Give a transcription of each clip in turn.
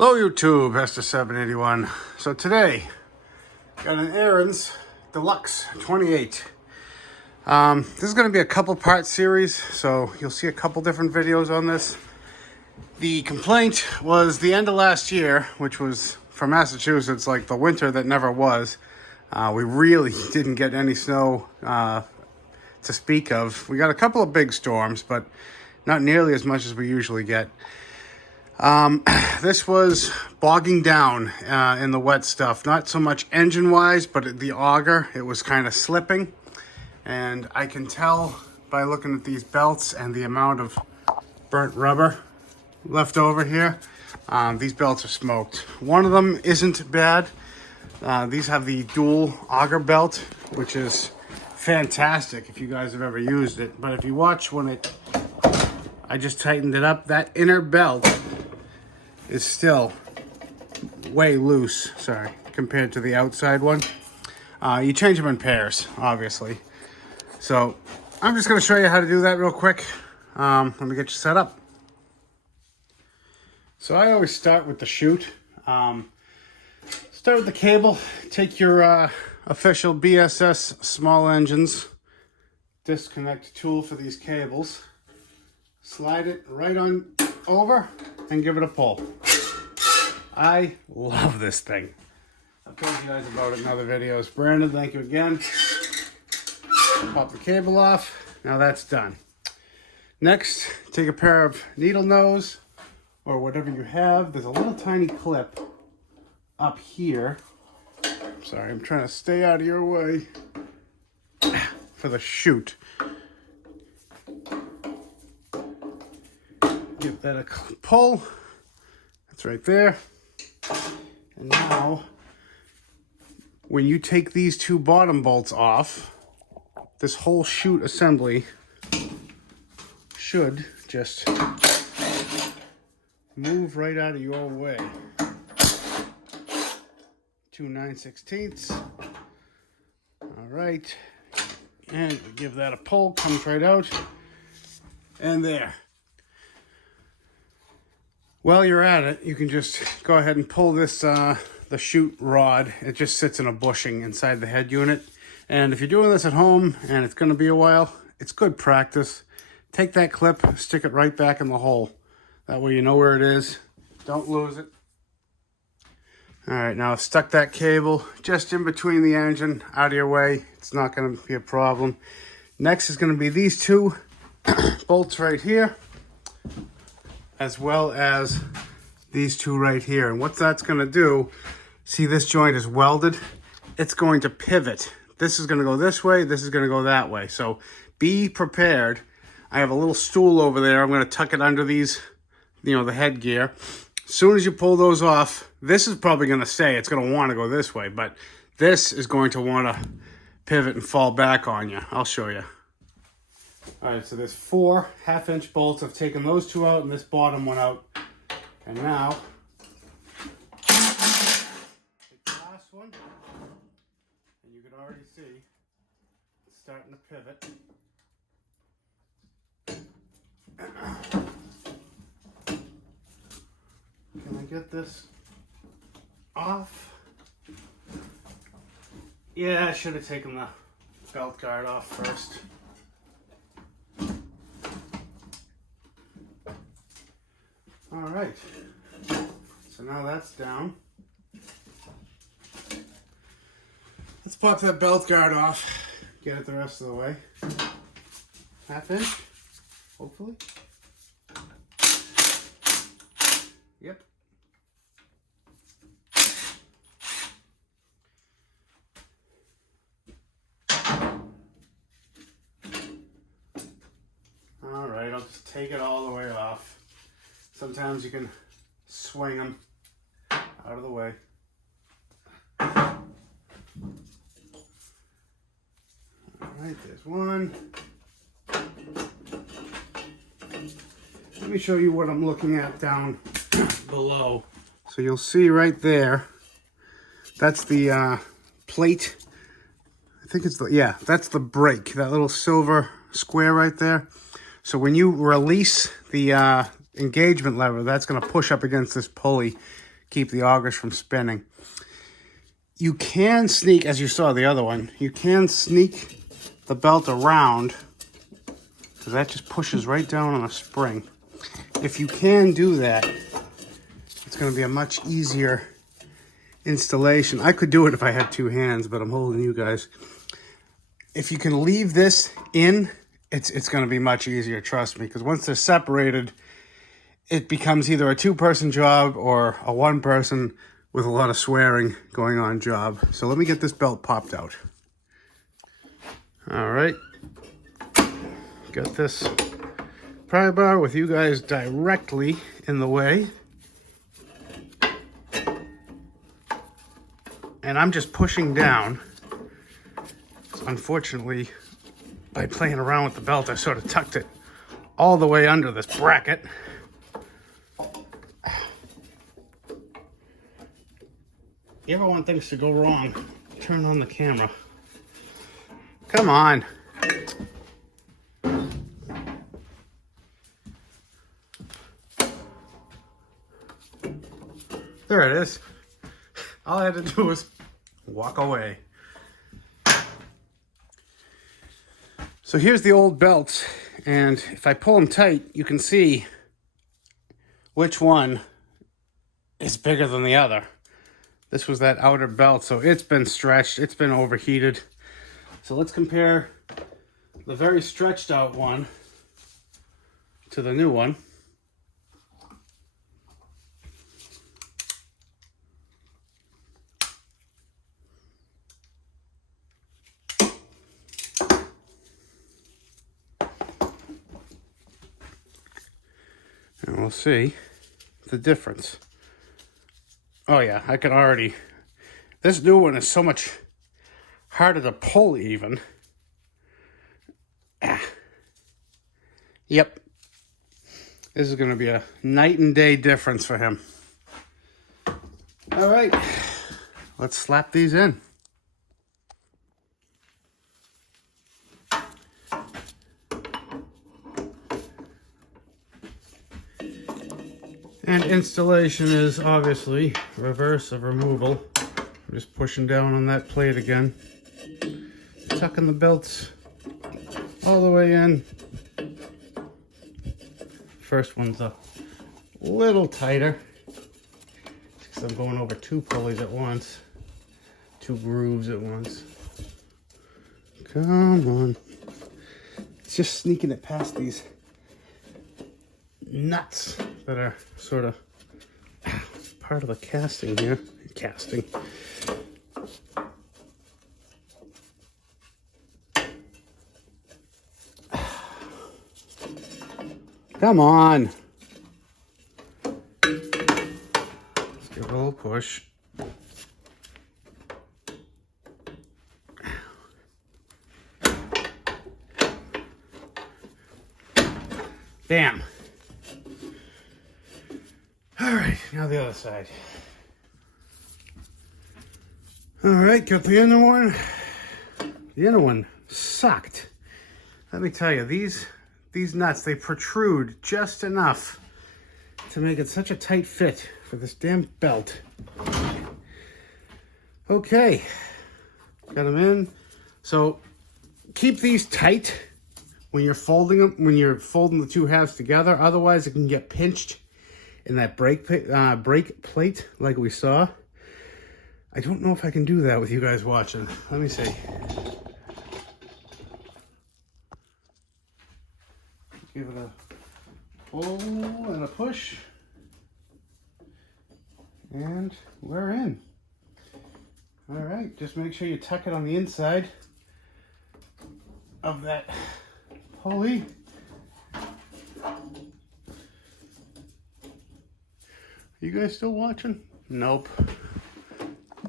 Hello YouTube, Esther781. So today, got an Ariens Deluxe 28. This is going to be a couple part series, so you'll see a couple different videos on this. The complaint was the end of last year, which was for Massachusetts, like the winter that never was. We really didn't get any snow to speak of. We got a couple of big storms, but not nearly as much as we usually get. This was bogging down in the wet stuff. Not so much engine-wise, but the auger, it was kind of slipping. And I can tell by looking at these belts and the amount of burnt rubber left over here. These belts are smoked. One of them isn't bad. These have the dual auger belt, which is fantastic if you guys have ever used it. But if you watch when I just tightened it up, that inner belt is still way loose, compared to the outside one. You change them in pairs, obviously. So I'm just gonna show you how to do that real quick. Let me get you set up. So I always start with the chute. Start with the cable. Take your official BSS small engines disconnect tool for these cables. Slide it right on over and give it a pull. I love this thing. I've told you guys about it in other videos. Brandon, thank you again. Pop the cable off. Now that's done. Next, take a pair of needle nose or whatever you have. There's a little tiny clip up here. Sorry, I'm trying to stay out of your way for the chute. Give that a pull. That's right there. And now, when you take these two bottom bolts off, this whole chute assembly should just move right out of your way. 2 9/16. All right. And give that a pull, comes right out. And there. While you're at it, you can just go ahead and pull this, the chute rod. It just sits in a bushing inside the head unit. And if you're doing this at home and it's going to be a while, it's good practice. Take that clip, stick it right back in the hole. That way you know where it is. Don't lose it. All right, now I've stuck that cable just in between the engine, out of your way. It's not going to be a problem. Next is going to be these two bolts right here, as well as these two right here. And what that's gonna do, see this joint is welded, it's going to pivot. This is gonna go this way, this is gonna go that way. So be prepared. I have a little stool over there. I'm gonna tuck it under these, the headgear. As soon as you pull those off, this is probably gonna stay. It's gonna wanna go this way, but this is going to wanna pivot and fall back on you. I'll show you. All right, so there's 4 1/2-inch bolts. I've taken those 2 out and this bottom one out. And now, take the last one, and you can already see it's starting to pivot. Can I get this off? Yeah, I should have taken the belt guard off first. All right, so now that's down. Let's pop that belt guard off, get it the rest of the way. 1/2 inch, hopefully. Yep. All right, I'll just take it all the way off. Sometimes you can swing them out of the way. All right, there's one. Let me show you what I'm looking at down below. So you'll see right there, that's the plate. I think it's that's the brake, that little silver square right there. So when you release the engagement lever, that's going to push up against this pulley keep the augers from spinning. You can sneak, as you saw the other one, you can sneak the belt around, because that just pushes right down on a spring. If you can do that, it's going to be a much easier installation. I could do it if I had two hands, but I'm holding you guys. If you can leave this in, it's going to be much easier, trust me, because once they're separated, it becomes either a two-person job or a one-person with a lot of swearing going on job. So let me get this belt popped out. All right. Got this pry bar with you guys directly in the way. And I'm just pushing down. Unfortunately, by playing around with the belt, I sort of tucked it all the way under this bracket. You ever want things to go wrong, turn on the camera. Come on. There it is. All I had to do was walk away. So here's the old belts, and if I pull them tight, you can see which one is bigger than the other. This was that outer belt, so it's been stretched, it's been overheated. So let's compare the very stretched out one to the new one. And we'll see the difference. Oh yeah, I can already... This new one is so much harder to pull even. Yep. This is going to be a night and day difference for him. All right, let's slap these in. And installation is obviously reverse of removal. I'm just pushing down on that plate again. Tucking the belts all the way in. First one's a little tighter because I'm going over two pulleys at once. Two grooves at once. Come on. It's just sneaking it past these nuts that are sort of part of the casting here. Casting. Come on. Let's give it a little push. Bam. All right, now the other side. All right, got the inner one. The inner one sucked. Let me tell you, these nuts, they protrude just enough to make it such a tight fit for this damn belt. Okay, got them in. So keep these tight when you're folding them, when you're folding the two halves together. Otherwise, it can get pinched in that brake plate like we saw. I don't know if I can do that with you guys watching. Let me see. Give it a pull and a push. And we're in. All right, just make sure you tuck it on the inside of that pulley. You guys still watching? Nope.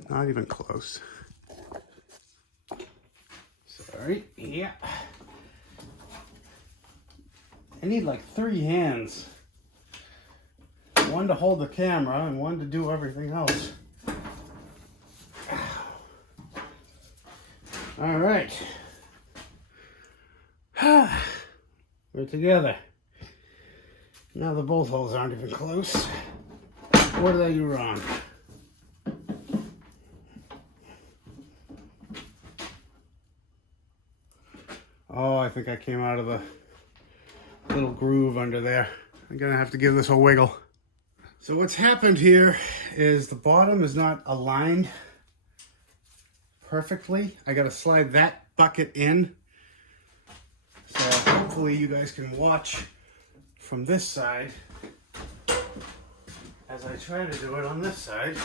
Not even close. Sorry. Yeah. I need like 3 hands. One to hold the camera and one to do everything else. All right. We're together. Now the both holes aren't even close. What did I do wrong? Oh, I think I came out of the little groove under there. I'm gonna have to give this a wiggle. So what's happened here is the bottom is not aligned perfectly. I gotta slide that bucket in. So hopefully you guys can watch from this side as I try to do it on this side.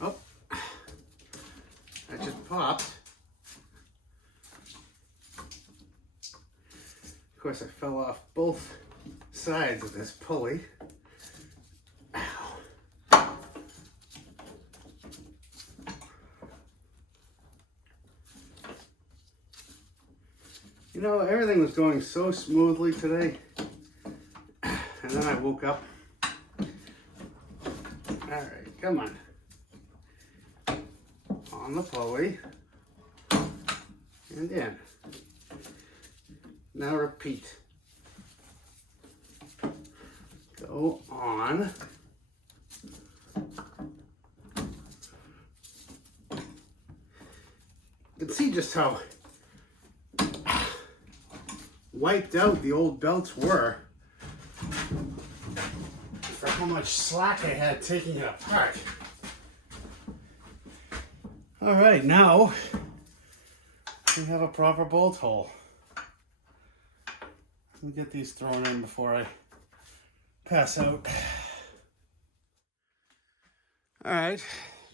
Oh, that just popped. Of course, I fell off both sides of this pulley. Ow. You know, everything was going so smoothly today, and then I woke up. All right, come on. On the pulley, and in. Now repeat. Go on. You can see just how wiped out the old belts were for how much slack I had taking it apart. All right, now we have a proper bolt hole. Let me get these thrown in before I pass out. All right,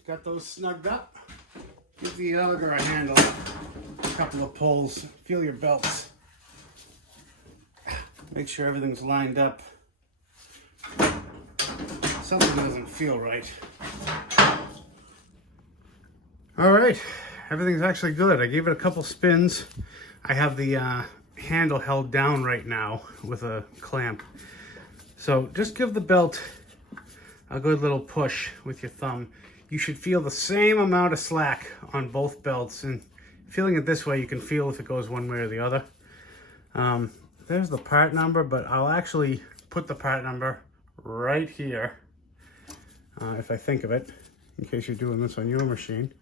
got those snugged up. Give the auger a handle, a couple of pulls, feel your belts. Make sure everything's lined up. Something doesn't feel right. All right, everything's actually good. I gave it a couple spins. I have the handle held down right now with a clamp. So just give the belt a good little push with your thumb. You should feel the same amount of slack on both belts, and feeling it this way, you can feel if it goes one way or the other. There's the part number, but I'll actually put the part number right here if I think of it, in case you're doing this on your machine.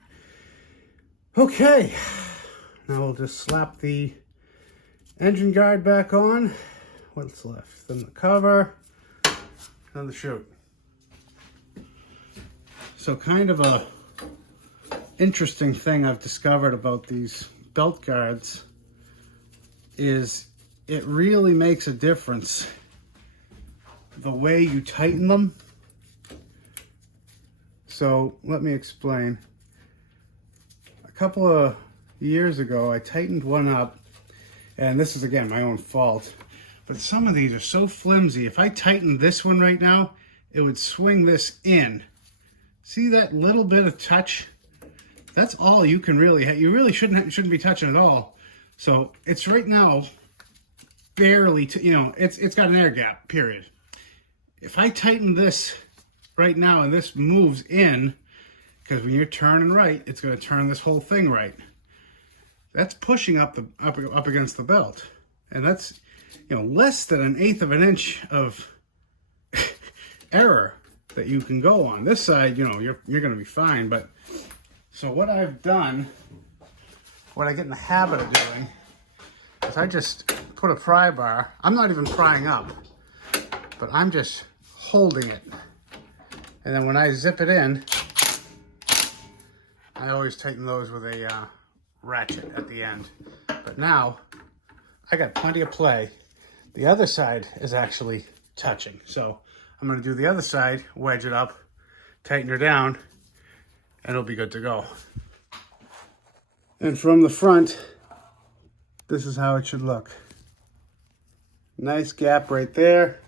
Okay, now we'll just slap the engine guard back on. What's left? Then the cover and the chute. So kind of a interesting thing I've discovered about these belt guards is it really makes a difference the way you tighten them. So let me explain. A couple of years ago, I tightened one up, and this is again my own fault, but some of these are so flimsy. If I tighten this one right now, it would swing this in. See that little bit of touch? That's all you can really have. You really shouldn't be touching at all. So it's right now barely, it's got an air gap, period. If I tighten this right now and this moves in, because when you're turning right, it's going to turn this whole thing right. That's pushing up against the belt, and that's less than 1/8 of an inch of error that you can go on. This side, you're going to be fine. But so what I've done, what I get in the habit of doing, is I just put a pry bar. I'm not even prying up, but I'm just holding it. And then when I zip it in, I always tighten those with a ratchet at the end. But now, I got plenty of play. The other side is actually touching. So I'm going to do the other side, wedge it up, tighten her down, and it'll be good to go. And from the front, this is how it should look. Nice gap right there,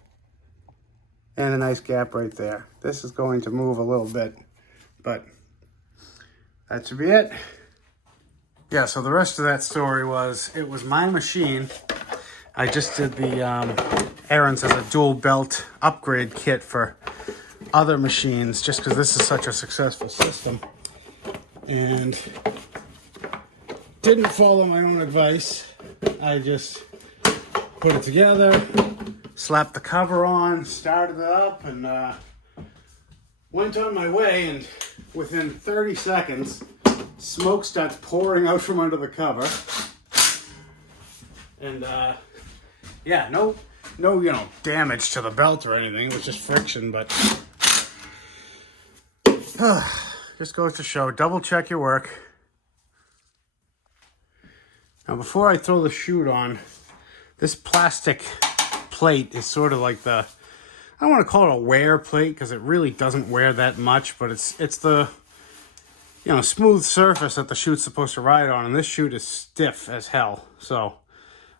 and a nice gap right there. This is going to move a little bit, but that should be it. Yeah, so the rest of that story was, it was my machine. I just did the Ariens as a dual belt upgrade kit for other machines, just because this is such a successful system. And didn't follow my own advice. I just put it together, slapped the cover on, started it up, and went on my way, and within 30 seconds, smoke starts pouring out from under the cover. And yeah, no, you know, damage to the belt or anything. It was just friction, but just goes to show, double check your work. Now, before I throw the chute on, this plastic plate is sort of like the, I don't want to call it a wear plate because it really doesn't wear that much, but it's the, you know, smooth surface that the chute's supposed to ride on, and this chute is stiff as hell. So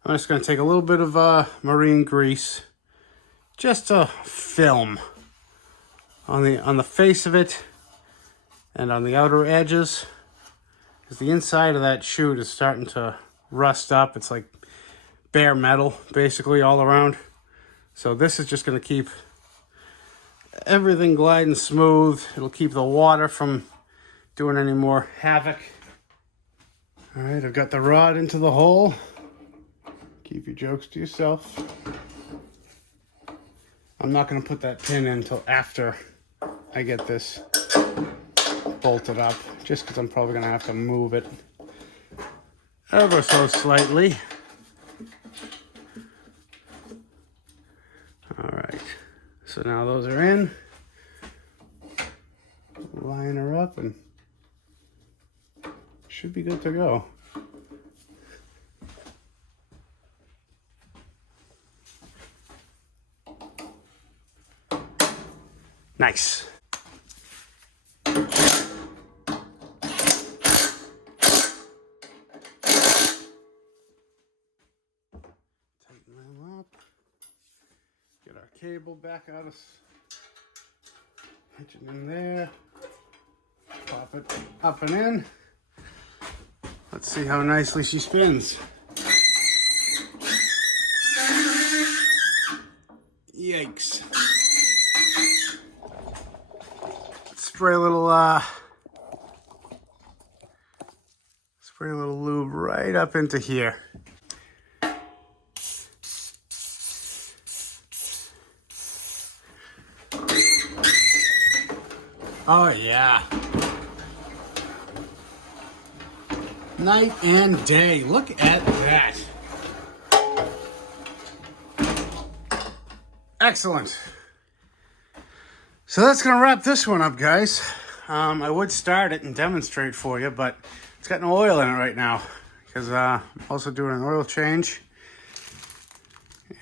I'm just going to take a little bit of marine grease just to film on the face of it and on the outer edges, because the inside of that chute is starting to rust up. It's like bare metal basically all around. So this is just going to keep everything gliding smooth. It'll keep the water from doing any more havoc. All right, I've got the rod into the hole. Keep your jokes to yourself. I'm not going to put that pin in until after I get this bolted up, just because I'm probably going to have to move it ever so slightly. All right, so now those are in. Line her up and should be good to go. Nice. Tighten them up. Get our cable back out of, hitch it in there. Pop it up and in. Let's see how nicely she spins. Yikes. Spray a little lube right up into here. Oh yeah. Night and day. Look at that. Excellent. So that's going to wrap this one up, guys. I would start it and demonstrate for you, but it's got no oil in it right now because I'm also doing an oil change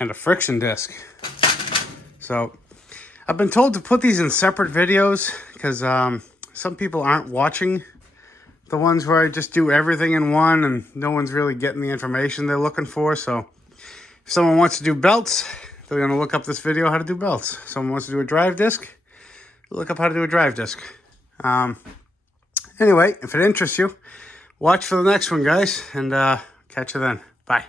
and a friction disc. So I've been told to put these in separate videos because some people aren't watching the ones where I just do everything in one and no one's really getting the information they're looking for. So if someone wants to do belts, they're going to look up this video how to do belts. Someone wants to do a drive disc, look up how to do a drive disc. Anyway, if it interests you, watch for the next one, guys, and catch you then. Bye.